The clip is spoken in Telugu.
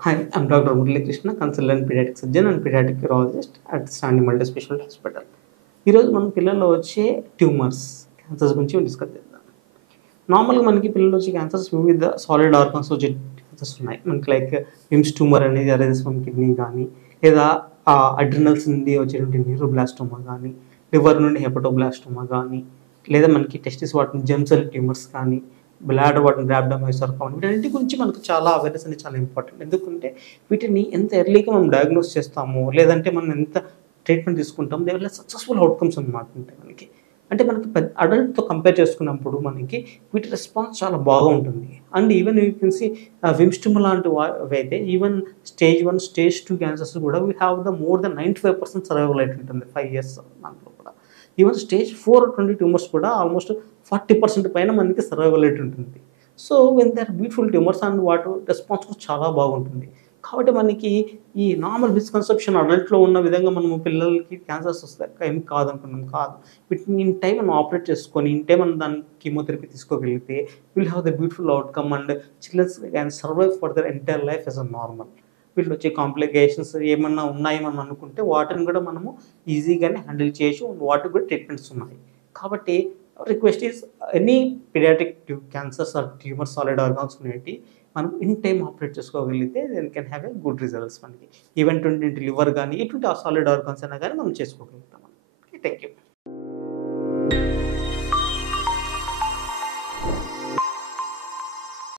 Hi, I'm Dr. Murali Krishna, consultant pediatric surgeon and pediatric urologist at Stanley Multi Specialty Hospital. ఈరోజు మన పిల్లల్లో వచ్చే ట్యూమర్స్, క్యాన్సర్స్ గురించి డిస్కస్ చేద్దాం. నార్మల్‌గా మనకి పిల్లల్లో వచ్చే క్యాన్సర్స్ వివిధ సాలిడ్ ఆర్గాన్స్ వచ్చే క్యాన్సర్స్ ఉన్నాయి. మనకి లైక్ విమ్స్ ట్యూమర్ అనేది అరైజెస్ ఫ్రమ్ కిడ్నీ గానీ, లేదా అడ్రినల్స్ నుండి వచ్చేటువంటి న్యూరోబ్లాస్టోమా గానీ, లివర్ నుండి హెపటోబ్లాస్టోమా గానీ, లేదా మనకి టెస్టిస్ వాటిని జెర్మ్ సెల్ ట్యూమర్స్ కానీ, బ్లాడర్ వాటిని ర్యాబ్డోమైసర్కామ్ వీటన్నిటి గురించి మనకు చాలా అవేర్‌నెస్ అనేది చాలా ఇంపార్టెంట్. ఎందుకంటే వీటిని ఎంత ఎర్లీగా మనం డయాగ్నోస్ చేస్తామో, లేదంటే మనం ఎంత ట్రీట్మెంట్ తీసుకుంటామో దే విల్ సక్సెస్‌ఫుల్ అవుట్‌కమ్స్ అనమాట ఉంటాయి మనకి. అంటే మనకి అడల్ట్‌తో కంపేర్ చేసుకున్నప్పుడు మనకి వీటి రెస్పాన్స్ చాలా బాగా ఉంటుంది. And even you can see విమ్స్టూమ్ లాంటి అవైతే ఈవెన్ స్టేజ్ 1, స్టేజ్ 2 క్యాన్సర్స్ కూడా we have the more than 95% survival rate ఉంటుంది 5 ఇయర్స్ దాంట్లో కూడా. ఈవెన్ స్టేజ్ 4, 20 ట్యూమర్స్ కూడా ఆల్మోస్ట్ 40% పైన మనకి సర్వైవల్ రేట్ ఉంటుంది. So when they are beautiful tumours and వాటి రెస్పాన్స్ కూడా చాలా బాగుంటుంది. కాబట్టి మనకి ఈ నార్మల్ మిస్‌కన్సెప్షన్ అడల్ట్‌లో ఉన్న విధంగా మనము పిల్లలకి క్యాన్సర్స్ వస్తాయి ఏం కాదనుకున్నాం కాదు. వీటిని ఇన్ టైమ్ మనం ఆపరేట్ చేసుకొని, ఇన్ టైమ్ మనం దానికి కీమోథెరపీ తీసుకోగలిగితే will have the beautiful outcome and children's can survive for their entire life as a normal. వీటిలో వచ్చే కాంప్లికేషన్స్ ఏమన్నా ఉన్నాయేమో అని అనుకుంటే వాటిని కూడా మనము ఈజీగానే హ్యాండిల్ చేయొచ్చు. వాటికి కూడా ట్రీట్మెంట్స్ ఉన్నాయి. కాబట్టి request is any paediatric cancers or tumour solid organs అనేటివి మనం ఇన్ టైమ్ ఆపరేట్ చేసుకోగలిగితే then can have a good results మనకి. ఈవెన్ 20 లివర్ గానీ, ఎటువంటి సాలిడ్ ఆర్గాన్స్ అయినా గానీ మనం చేసుకోగలుగుతాం. Thank you.